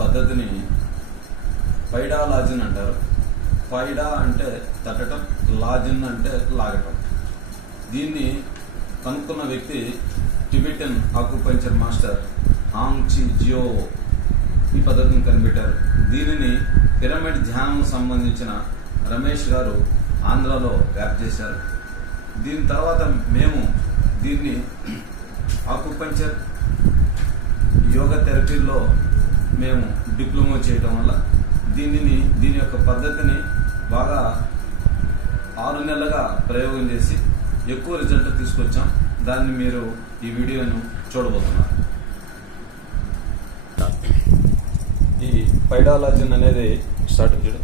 పద్ధతిని పైడా లాజిన్ అంటారు. పైడా అంటే తట్టడం, లాజిన్ అంటే లాగటం. దీన్ని కనుక్కున్న వ్యక్తి టిబెటన్ ఆక్యుపంచర్ మాస్టర్ ఆంగ్ చి జియో ఈ పద్ధతిని కనిపెట్టారు. దీనిని పిరమిడ్ ధ్యానం సంబంధించిన రమేష్ గారు ఆంధ్రాలో వ్యాప్తి చేశారు. దీని తర్వాత మేము దీన్ని ఆక్యుపంచర్ యోగా థెరపీలో మేము డిప్లొమా చేయటం వల్ల దీని యొక్క పద్ధతిని బాగా 6 నెలలుగా ప్రయోగం చేసి ఎక్కువ రిజల్ట్ తీసుకొచ్చాం. దాన్ని మీరు ఈ వీడియోను చూడబోతున్నారు. ఈ పైడా లాజిన్ అనేది స్టార్టింగ్ చూడు.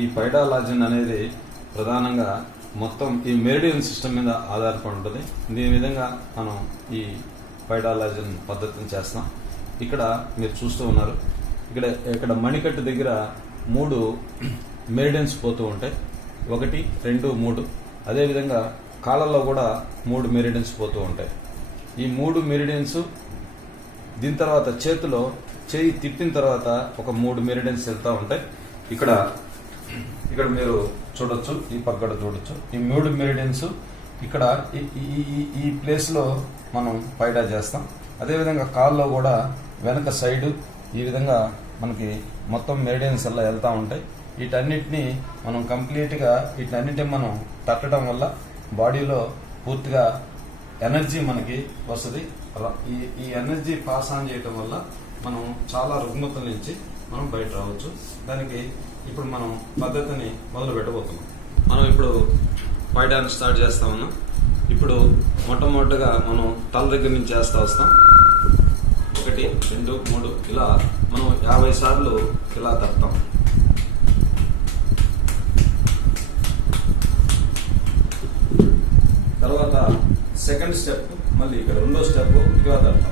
ఈ పైడా లాజిన్ అనేది ప్రధానంగా మొత్తం ఈ మెరిడియన్ సిస్టమ్ మీద ఆధారపడి ఉంటుంది. దీని విధంగా మనం ఈ పైడా లాజిన్ పద్ధతిని చేస్తాం. ఇక్కడ మీరు చూస్తూ ఉన్నారు, ఇక్కడ మణికట్టు దగ్గర 3 మెరిడియన్స్ పోతూ ఉంటాయి. 1, 2, 3. అదేవిధంగా కాళ్ళల్లో కూడా 3 మెరిడియన్స్ పోతూ ఉంటాయి. ఈ 3 మెరిడియన్స్ దీని తర్వాత చేతిలో చేయి తిప్పిన తర్వాత ఒక 3 మెరిడియన్స్ వెళ్తూ ఉంటాయి. ఇక్కడ మీరు చూడొచ్చు, ఈ పక్కన చూడొచ్చు. ఈ 3 మెరిడియన్స్ ఇక్కడ ఈ ప్లేస్ లో మనం పైడా చేస్తాం. అదేవిధంగా కాల్లో కూడా వెనక సైడ్ ఈ విధంగా మనకి మొత్తం మెరిడియన్స్ అలా వెళ్తూ ఉంటాయి. వీటన్నిటిని మనం కంప్లీట్గా మనం తట్టడం వల్ల బాడీలో పూర్తిగా ఎనర్జీ మనకి వస్తుంది. ఈ ఎనర్జీ పాస్ ఆన్ చేయటం వల్ల మనం చాలా రుగ్మతల నుంచి మనం బయట రావచ్చు. దానికి ఇప్పుడు మనం పద్ధతిని మొదలు పెట్టబోతున్నాం. మనం ఇప్పుడు పైడాన్ని స్టార్ట్ చేస్తా ఉన్నాం. ఇప్పుడు మొట్టమొదటిగా మనం తల దగ్గర నుంచి చేస్తా వస్తాం. 1, 2, 3 ఇలా మనం 50 సార్లు ఇలా తప్పుతాం. తర్వాత సెకండ్ స్టెప్ మళ్ళీ ఇక్కడ 2వ స్టెప్ ఇలా తప్పుతాం.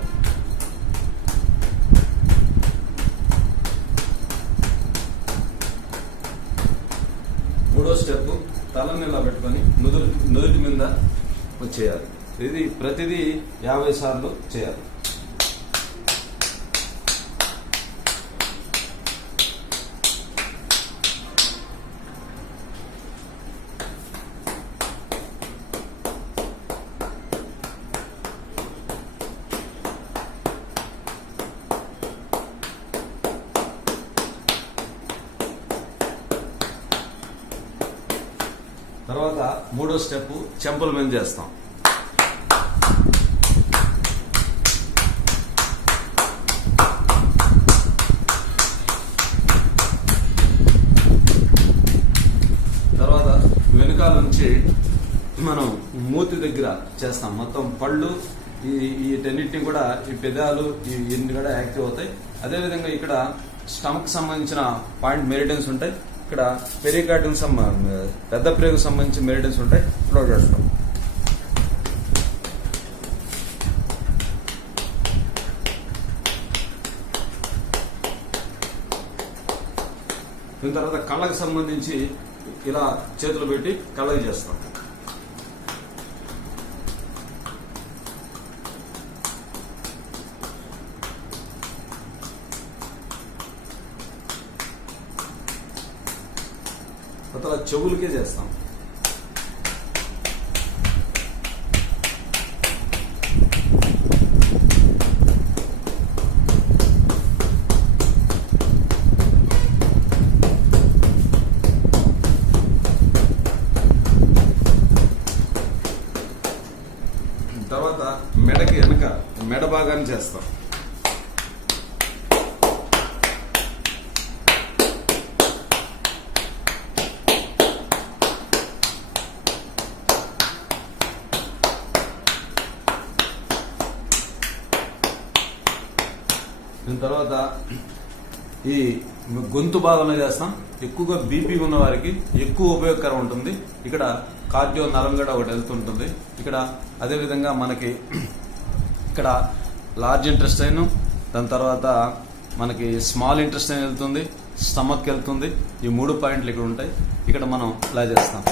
మూడో స్టెప్ తలని ఇలా పెట్టుకొని నుదుటి మీద వచ్చేయాలి. ఇది ప్రతిదీ 50 సార్లు చేయాలి. తర్వాత 3వ స్టెప్ చెంపల మీద చేస్తాం. తర్వాత వెనకాల నుంచి మనం మూతి దగ్గర చేస్తాం. మొత్తం పళ్ళు వీటన్నిటిని కూడా ఈ పెదాలు ఇవన్నీ కూడా యాక్టివ్ అవుతాయి. అదేవిధంగా ఇక్కడ స్టమక్ సంబంధించిన పాయింట్ మెరిడియన్స్ ఉంటాయి. ఇక్కడ పెరికార్డియం పెద్ద ప్రేగుకు సంబంధించిన మెరిడియన్స్ ఉంటాయి. ఫ్లో చేస్తాం. దీని తర్వాత కళ్ళకు సంబంధించి ఇలా చేతులు పెట్టి కళ్ళకి చేస్తాం. తర్వాత చెవులకే చేస్తాం. తర్వాత మెడకి వెనక మెడ భాగాన్ని చేస్తాం. దీని తర్వాత ఈ గొంతు భాగంలో చేస్తాం. ఎక్కువగా బీపీ ఉన్న వారికి ఎక్కువ ఉపయోగకరం ఉంటుంది. ఇక్కడ కార్డియో నరం కూడా ఒకటి వెళ్తుంటుంది. ఇక్కడ అదేవిధంగా మనకి ఇక్కడ లార్జ్ ఇంటెస్టైన్, దాని తర్వాత మనకి స్మాల్ ఇంటెస్టైన్ వెళ్తుంది, స్టమక్ వెళ్తుంది. ఈ 3 పాయింట్లు ఇక్కడ ఉంటాయి. ఇక్కడ మనం ఇలా చేస్తాం.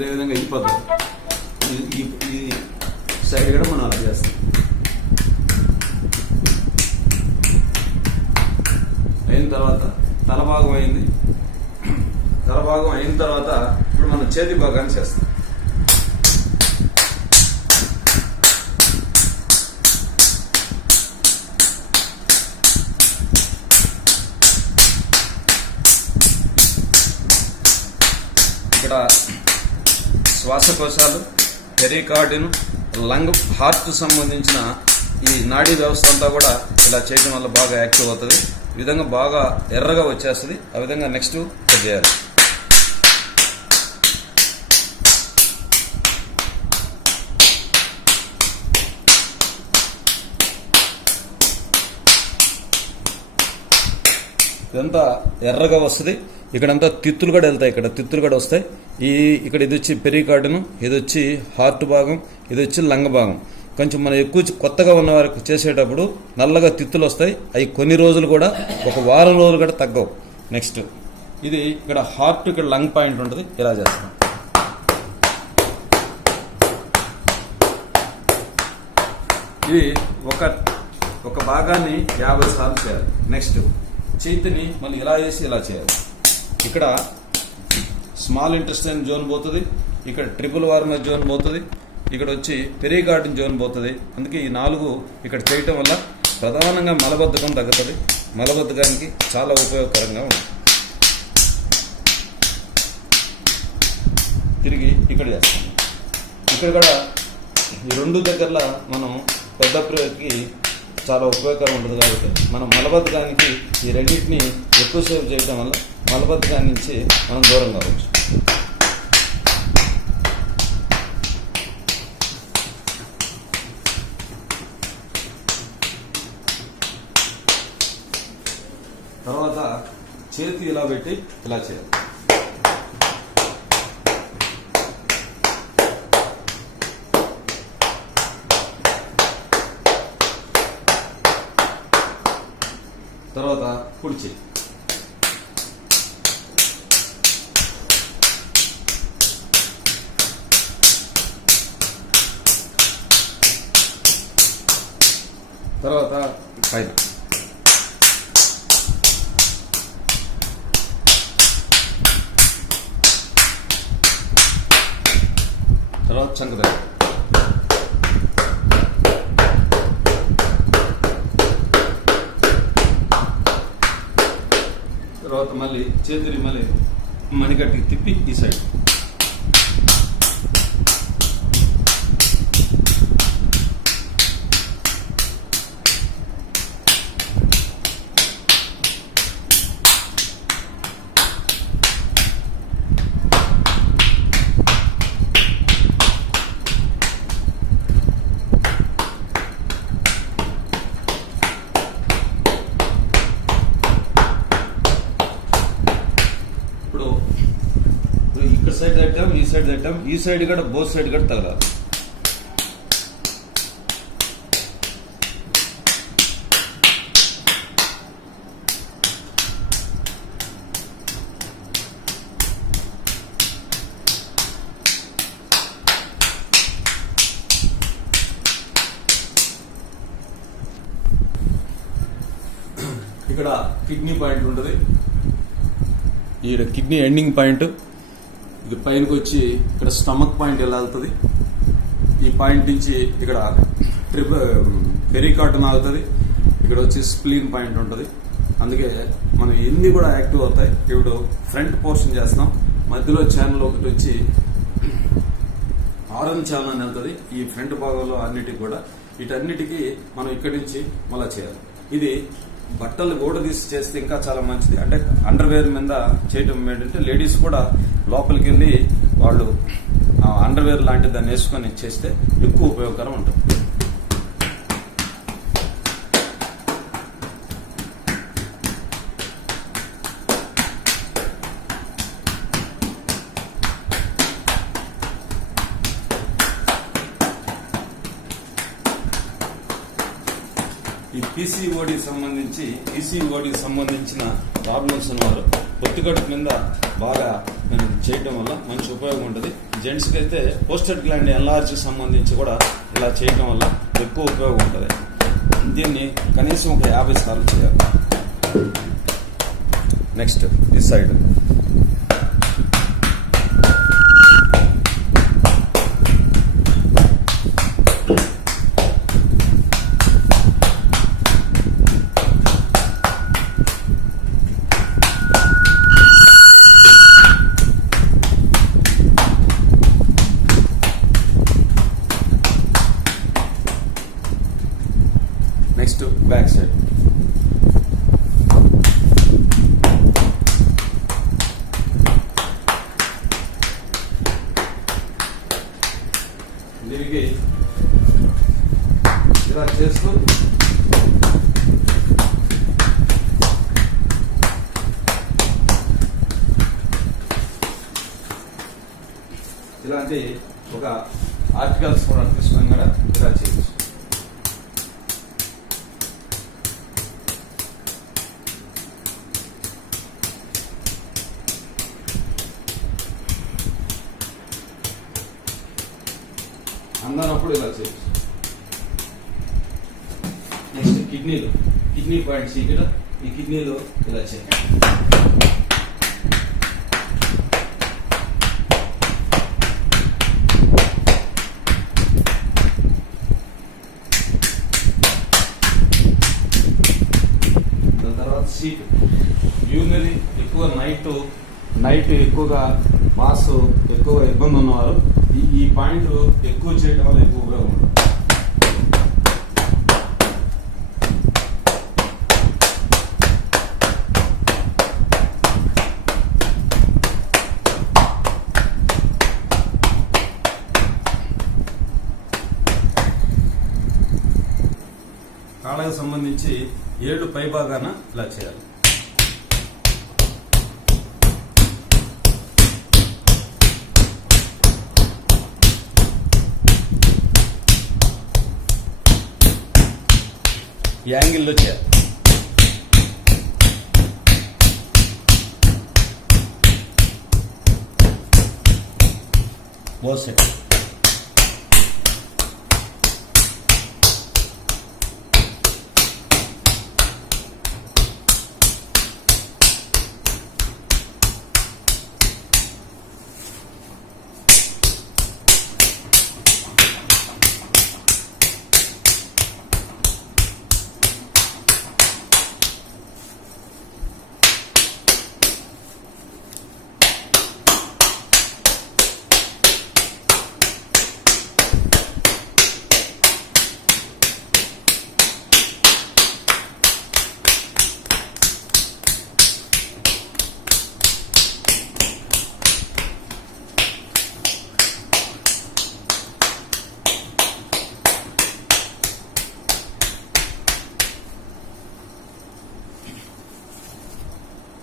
అదేవిధంగా ఈ పద్ధతి ఈ సైడ్ కూడా మనం అలా చేస్తాం. అయిన తర్వాత తలభాగం అయింది. తలభాగం అయిన తర్వాత ఇప్పుడు మనం చేతి భాగాన్ని చేస్తాం. ఇక్కడ శ్వాసకోశాలు, పెరికార్డియం, లంగ్, హార్ట్ సంబంధించిన ఈ నాడీ వ్యవస్థ అంతా కూడా ఇలా చేయడం వల్ల బాగా యాక్టివ్ అవుతుంది. ఈ విధంగా బాగా ఎర్రగా వచ్చేస్తుంది. ఆ విధంగా నెక్స్ట్ చేయాలి. ఇదంతా ఎర్రగా వస్తుంది. ఇక్కడంతా తిత్తులు కూడా వెళ్తాయి. ఇక్కడ తిత్తులు కూడా వస్తాయి. ఇక్కడ ఇది వచ్చి పెరికార్డియం, ఇది వచ్చి హార్ట్ భాగం, ఇది వచ్చి లంగ్ భాగం. కొంచెం మనం ఎక్కువ కొత్తగా ఉన్న వారికి చేసేటప్పుడు నల్లగా తిత్తులు వస్తాయి. అవి కొన్ని రోజులు కూడా, ఒక వారం రోజులు కూడా తగ్గవు. నెక్స్ట్ ఇది ఇక్కడ హార్ట్, ఇక్కడ లంగ్ పాయింట్ ఉంటుంది. ఇలా చేస్తాం. ఇది ఒక భాగాన్ని 50 సార్లు చేయాలి. నెక్స్ట్ చేతిని మళ్ళీ ఇలా వేసి ఇలా చేయాలి. ఇక్కడ స్మాల్ ఇంటెస్టైన్ జోన్ పోతుంది, ఇక్కడ ట్రిపుల్ వార్మర్ జోన్ పోతుంది, ఇక్కడ వచ్చి పెరికార్డియం జోన్ పోతుంది. అందుకే ఈ 4 ఇక్కడ చేయటం వల్ల ప్రధానంగా మలబద్ధకం తగ్గుతుంది. మలబద్ధకానికి చాలా ఉపయోగకరంగా ఉంటుంది. తిరిగి ఇక్కడ చేస్తాం. ఇక్కడ కూడా ఈ 2 దగ్గరలో మనం పెద్ద ప్రయోగకి చాలా ఉపయోగకరం ఉంటుంది. కాబట్టి మనం మలబద్ధకానికి ఈ రెండింటిని ఎక్కువసేపు చేయడం వల్ల మలబద్ధకాన్ని నుంచి మనం దూరం కావచ్చు. తర్వాత చేతి ఇలా పెట్టి ఇలా చేయాలి. తర్వాత కుడి చేయి. తర్వాత పైన. తర్వాత చంక దగ్గర. తర్వాత మళ్ళీ చేతిని మళ్ళీ మణికట్టుకి తిప్పి ఈ సైడ్. సైడ్ తట్టాం, ఈ సైడ్ తట్టాం, ఈ సైడ్ కూడా బోత్ సైడ్ కూడా తగలాలి. ఇక్కడ కిడ్నీ పాయింట్ ఉంటుంది. ఈ కిడ్నీ ఎండింగ్ పాయింట్. ఇది పైనకి వచ్చి ఇక్కడ స్టమక్ పాయింట్ ఎలా వెళ్తుంది. ఈ పాయింట్ నుంచి ఇక్కడ పెరికార్డియం ఆగుతుంది. ఇక్కడ వచ్చి స్ప్లీన్ పాయింట్ ఉంటుంది. అందుకే మనం ఎన్ని కూడా యాక్టివ్ అవుతాయి. ఇప్పుడు ఫ్రంట్ పోర్షన్ చేస్తాం. మధ్యలో ఛానల్ ఒకటి వచ్చి ఆరెంజ్ ఛానల్ అని వెళ్తుంది. ఈ ఫ్రంట్ భాగంలో అన్నిటికి కూడా వీటన్నిటికీ మనం ఇక్కడి నుంచి మళ్ళా చేయాలి. ఇది బట్టలు గోడ తీసి చేస్తే ఇంకా చాలా మంచిది. అంటే అండర్వేర్ మీద చేయటం ఏంటంటే లేడీస్ కూడా లోపలికి వెళ్ళి వాళ్ళు అండర్వేర్ లాంటి దాన్ని వేసుకొని చేస్తే ఎక్కువ ఉపయోగకరం ఉంటుంది. ఈ పీసీఓడికి సంబంధించిన ప్రాబ్లమ్స్ ఉన్నవారు పొత్తికడుపు మీద బాగా చేయడం వల్ల మంచి ఉపయోగం ఉంటుంది. జెంట్స్కి అయితే పోస్టెడ్ గ్లాండ్ ఎన్లార్జ్కి సంబంధించి కూడా ఇలా చేయడం వల్ల ఎక్కువ ఉపయోగం ఉంటుంది. దీన్ని కనీసం ఒక 50 సార్లు చేయాలి. Next this side next back side తిరిగి ఇలా చేస్తూ ఇలాంటి ఒక ఆర్టికల్స్ కూడా తీసుకుని కూడా ఇలా చేయొచ్చు. అందనప్పుడు ఇలా చేయొచ్చు. నెక్స్ట్ కిడ్నీ పాయింట్స్ ఇక్కడ ఈ కిడ్నీలో ఇలా చేయాలి. దాని తర్వాత సీట్ యూరినరీ ఎక్కువ నైట్ ఎక్కువగా పాస్ ఎక్కువ ఇబ్బంది ఉన్నవారు ఈ పాయింట్ ఎక్కువ చేయడం వల్ల ఎక్కువ ఉపయోగం ఉంటుంది. కాళ్ళకు సంబంధించి 7 పై భాగాన ఇలా చేయాలి. ఈ యాంగిల్లో చేయాలి. బోత్ సైడ్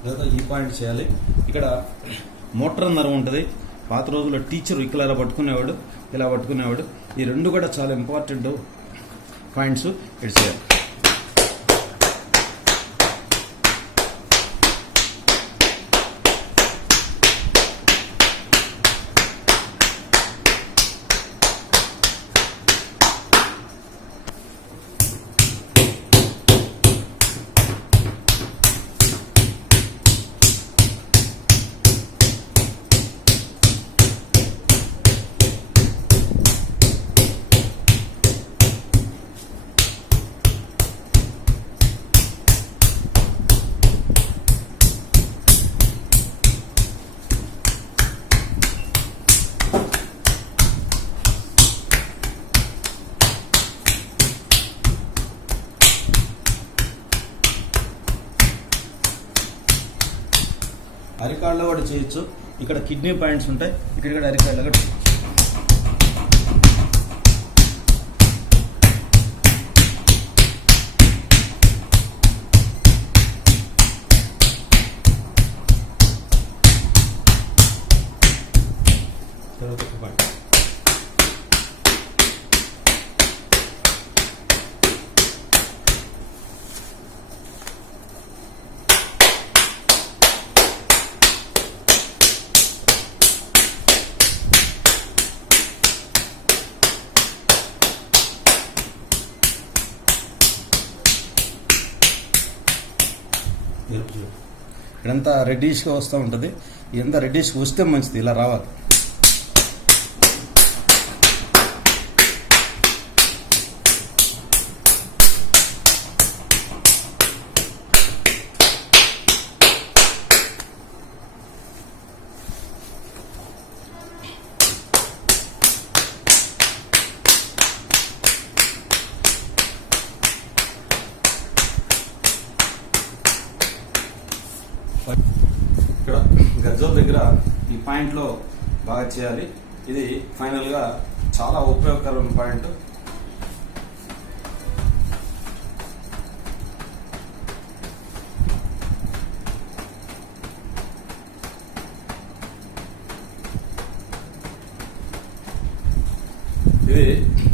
లేదా ఈ పాయింట్ చేయాలి. ఇక్కడ మోటార్ నరం ఉంటుంది. పాత రోజుల్లో టీచర్ ఇలా పట్టుకునేవాడు. ఈ రెండు కూడా చాలా ఇంపార్టెంట్ పాయింట్స్ ఇటు చేయాలి. అరికాళ్ళలో కూడా చేయొచ్చు. ఇక్కడ కిడ్నీ పాయింట్స్ ఉంటాయి. ఇక్కడ కూడా అరికాళ్ళలో కూడా చేయొచ్చు. ఇదంతా రెడ్డిష్గా వస్తూ ఉంటుంది. ఇదంతా రెడ్డిష్గా వస్తే మంచిది, ఇలా రావాలి. ఇక్కడ గజ్జల దగ్గర ఈ పాయింట్లో బాగా చేయాలి. ఇది ఫైనల్గా చాలా ఉపయోగకరమైన పాయింట్.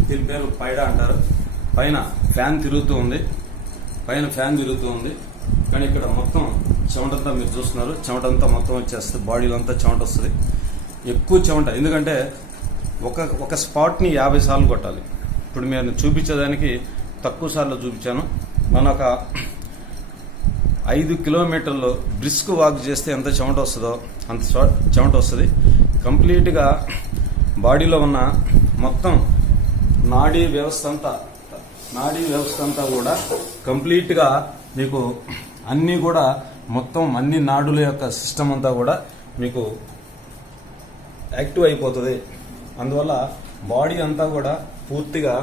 దీని పేరు పైడా అంటారు. పైన ఫ్యాన్ తిరుగుతూ ఉంది, కానీ ఇక్కడ మొత్తం చెమటంతా మీరు చూస్తున్నారు. చెమటంతా మొత్తం వచ్చేస్తుంది, బాడీలో అంతా చెమట వస్తుంది, ఎక్కువ చెమట. ఎందుకంటే ఒక స్పాట్ని 50 సార్లు కొట్టాలి. ఇప్పుడు నేను చూపించేదానికి తక్కువ సార్లు చూపించాను. మన ఒక 5 కిలోమీటర్లు బ్రిస్క్ వాక్ చేస్తే ఎంత చెమట వస్తుందో అంత చెమట వస్తుంది. కంప్లీట్గా బాడీలో ఉన్న మొత్తం నాడీ వ్యవస్థ అంతా కూడా కంప్లీట్గా మీకు అన్నీ కూడా మొత్తం అన్ని నాడుల యొక్క సిస్టమ్ అంతా కూడా మీకు యాక్టివ్ అయిపోతుంది. అందువల్ల బాడీ అంతా కూడా పూర్తిగా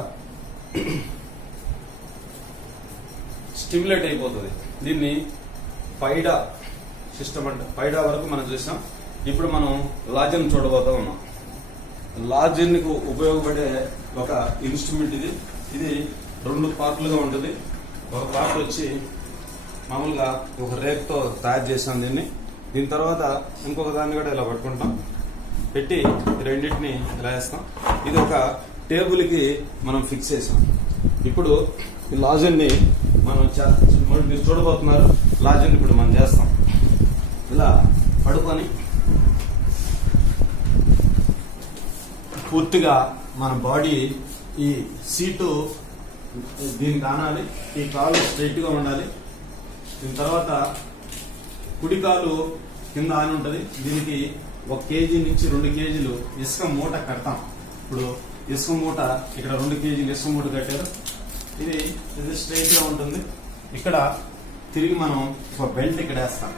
స్టిమ్యులేట్ అయిపోతుంది. దీన్ని పైడా సిస్టమ్ అంటే పైడా వరకు మనం చూసాం. ఇప్పుడు మనం లాజిన్ చూడబోతా ఉన్నాం. లాజిన్కు ఉపయోగపడే ఒక ఇన్స్ట్రుమెంట్ ఇది 2 పార్ట్లుగా ఉంటుంది. ఒక పార్ట్ వచ్చి మామూలుగా ఒక రేక్తో తయారు చేసాం దీని తర్వాత ఇంకొక దాన్ని కూడా ఇలా పట్టుకుంటాం, పెట్టి రెండింటిని ఇలా వేస్తాం. ఇది ఒక టేబుల్కి మనం ఫిక్స్ చేసాం. ఇప్పుడు ఈ లాజిన్ని మీరు చూడబోతున్నారు. లాజిన్ ఇప్పుడు మనం చేస్తాం. ఇలా పడుకొని పూర్తిగా మన బాడీ ఈ సీటు దీనికి ఆనాలి. ఈ కాలు స్ట్రైట్గా ఉండాలి. దీని తర్వాత కుడి కాలు కింద ఆని ఉంటుంది. దీనికి 1 కేజీ నుంచి 2 కేజీలు ఇసుక మూట కడతాం. ఇప్పుడు ఇసుక మూట ఇక్కడ 2 కేజీలు ఇసుక మూట కట్టారు. ఇది స్ట్రైట్ గా ఉంటుంది. ఇక్కడ తిరిగి మనం ఒక బెల్ట్ ఇక్కడ వేస్తాం.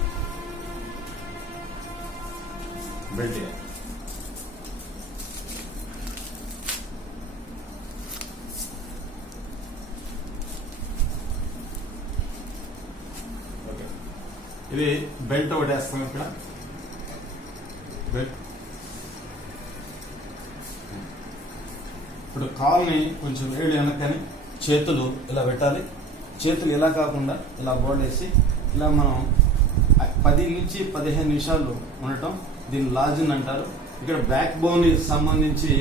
బెల్ట్ ఇది బెల్ట్ ఒకటి వేస్తాం. ఇక్కడ బెల్ట్ ఇప్పుడు కాల్ని కొంచెం వేడి వెనకని చేతులు ఇలా పెట్టాలి. చేతులు ఇలా కాకుండా ఇలా బోర్డేసి ఇలా మనం 10 నుంచి 15 నిమిషాలు ఉండటం. దీన్ని లాజిన్ అంటారు. ఇక్కడ బ్యాక్ బోన్ సంబంధించి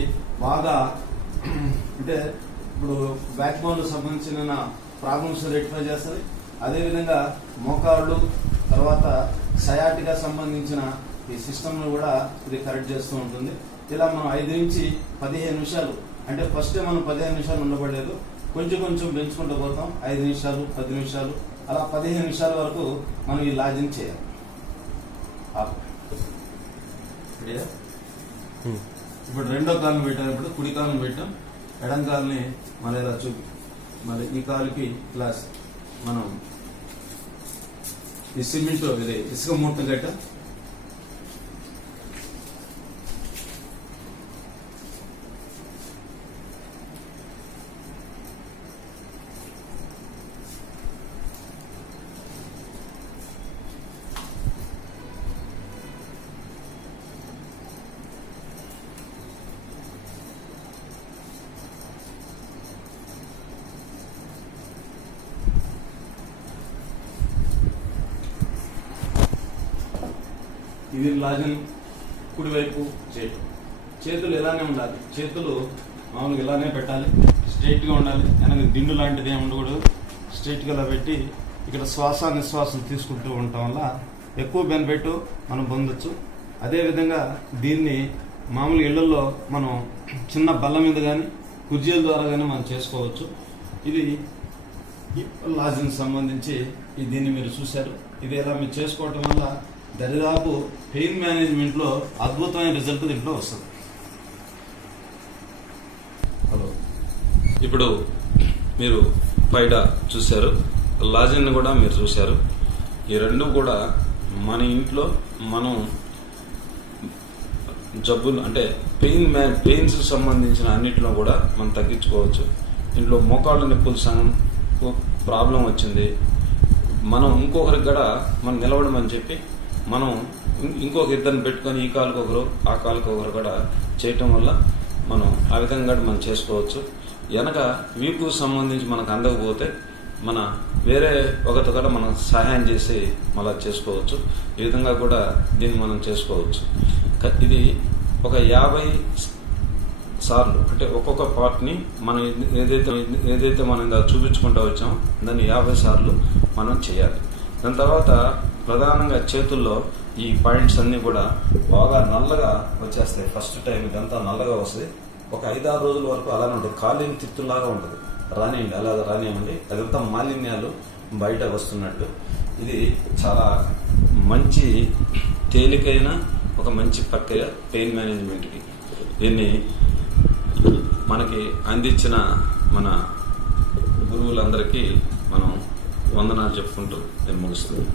బాగా అంటే ఇప్పుడు బ్యాక్ బోన్ సంబంధించిన ప్రాబ్లమ్స్ రెక్టిఫై చేస్తుంది. అదేవిధంగా మోకాళ్ళు తర్వాత సయాటిగా సంబంధించిన ఈ సిస్టమ్ కూడా ఇది కరెక్ట్ చేస్తూ ఉంటుంది. ఇలా మనం 5 నుంచి 15 నిమిషాలు అంటే ఫస్ట్ మనం 15 నిమిషాలు ఉండబడలేదు, కొంచెం పెంచుకుంటూ పోతాం. 5 నిమిషాలు 10 నిమిషాలు అలా 15 నిమిషాల వరకు మనం ఈ లాజింగ్ చేయాలి. ఇప్పుడు రెండో కాలుని పెట్టేటప్పుడు కుడి కాలుని పెట్టాం, ఎడం కాలుని మన ఇలా చూపి మరి ఈ కాలుకి ఇలా మనం ఈ సిమెంట్ ఇది ఇసుక మూట గట్ట ఇది లాజిన్ కుడివైపు చేతులు ఇలానే ఉండాలి. చేతులు మామూలుగా ఇలానే పెట్టాలి, స్ట్రైట్ గా ఉండాలి. వెనక దిండు లాంటిది ఏమి ఉండకూడదు. స్ట్రైట్ గా పెట్టి ఇక్కడ శ్వాస నిశ్వాసం తీసుకుంటూ ఉండటం వల్ల ఎక్కువ బెనిఫిట్ మనం పొందొచ్చు. అదేవిధంగా దీన్ని మామూలు ఇళ్లలో మనం చిన్న బల్ల మీద కానీ కుర్చీల ద్వారా కానీ మనం చేసుకోవచ్చు. ఇది లాజింగ్ సంబంధించి దీన్ని మీరు చూశారు. ఇది ఎలా మీరు చేసుకోవటం వల్ల దరిదాపు పెయిన్ మేనేజ్మెంట్లో అద్భుతమైన రిజల్ట్ దీంట్లో వస్తుంది. హలో, ఇప్పుడు మీరు పైట చూశారు, లాజిన్ కూడా మీరు చూశారు. ఈ రెండు కూడా మన ఇంట్లో మనం జబ్బులు అంటే పెయిన్స్ సంబంధించిన అన్నిటిలో కూడా మనం తగ్గించుకోవచ్చు. ఇంట్లో మోకాళ్ళ నొప్పులు సగం ప్రాబ్లం వచ్చింది, మనం ఇంకొకరికి కూడా మనం నిలబడమని చెప్పి మనం ఇంకొక ఇద్దరిని పెట్టుకొని ఈ కాలుకి ఒకరు ఆ కాలుకి ఒకరు కూడా చేయటం వల్ల మనం ఆ విధంగా మనం చేసుకోవచ్చు. వెనక వీపుకు సంబంధించి మనకు అందకపోతే మన వేరే ఒకటి కూడా మనం సహాయం చేసి మళ్ళా చేసుకోవచ్చు. ఈ విధంగా కూడా దీన్ని మనం చేసుకోవచ్చు. ఇది ఒక 50 సార్లు అంటే ఒక్కొక్క పార్ట్ని మనం ఏదైతే మనం ఇందా చూపించుకుంటూ వచ్చామో దాన్ని 50 సార్లు మనం చేయాలి. దాని తర్వాత ప్రధానంగా చేతుల్లో ఈ పాయింట్స్ అన్నీ కూడా బాగా నల్లగా వచ్చేస్తాయి. ఫస్ట్ టైం ఇదంతా నల్లగా వస్తుంది. ఒక 5-6 రోజుల వరకు అలానే ఉంటుంది. కాలిన తిత్తులాగా ఉంటుంది. రానియండి, అలా రానివ్వండి. అదంతా మాలిన్యాలు బయట వస్తున్నట్టు. ఇది చాలా మంచి తేలికైన ఒక మంచి ప్రక్రియ పెయిన్ మేనేజ్మెంట్కి. దీన్ని మనకి అందించిన మన గురువులందరికీ మనం వందనాలు చెప్పుకుంటూ నేను ముగిస్తున్నాను.